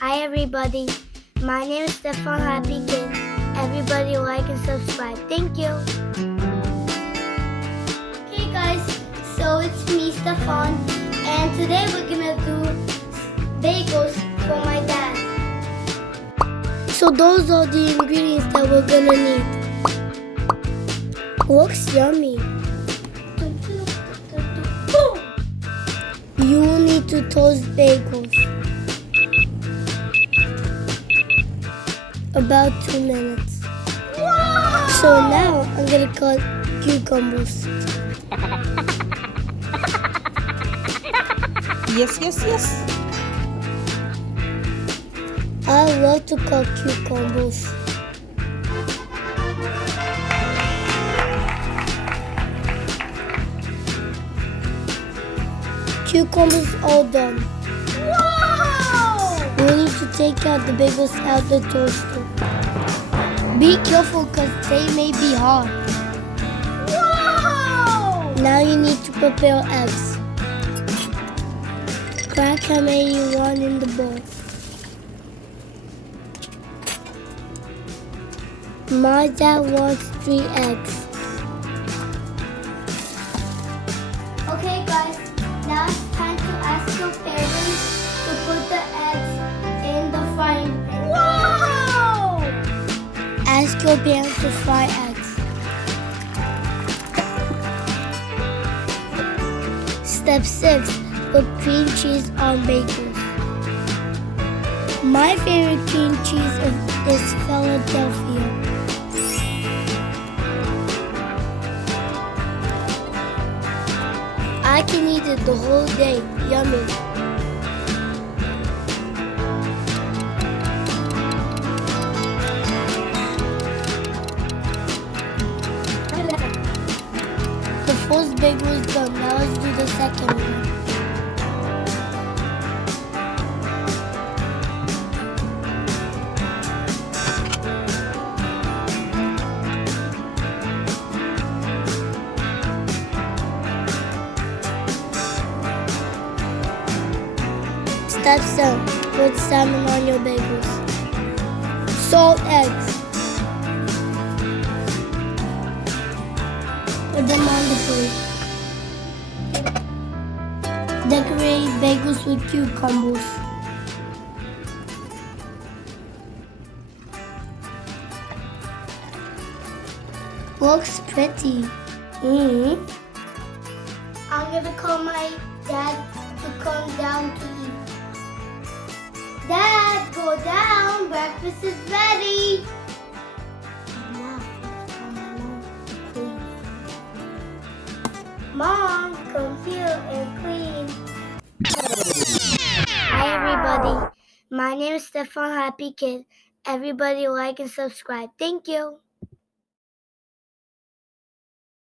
Hi everybody, my name is Stefan Happy Kid. Everybody like and subscribe. Thank you. Okay guys, so it's me Stefan and today we're gonna do bagels for my dad. So those are the ingredients that we're gonna need. Looks yummy. You will need to toast bagels. About 2 minutes. Whoa! So now I'm gonna cut cucumbers. Yes. I love to cut cucumbers. Cucumbers all done. Wow! We need to take out the bagels out the toaster. Be careful because they may be hard. Wow! Now you need to prepare eggs. Crack how many you want in the bowl. My dad wants 3 eggs. Okay guys, now it's time to ask your parents to put the eggs in the frying pan. Wow! Ask your parents to fry eggs. Step 6. Put cream cheese on bagels. My favorite cream cheese is Philadelphia. I can eat it the whole day. Yummy. The first bagel is done. Now let's do the second one. Step 7. Put salmon on your bagels. Salt eggs. Put them on the plate. Decorate bagels with cucumbers. Looks pretty. I'm gonna call my dad to come down to eat. Dad, go down. Breakfast is ready. Mom, come here and clean. Hi everybody. My name is Stefan Happy Kid. Everybody like and subscribe. Thank you.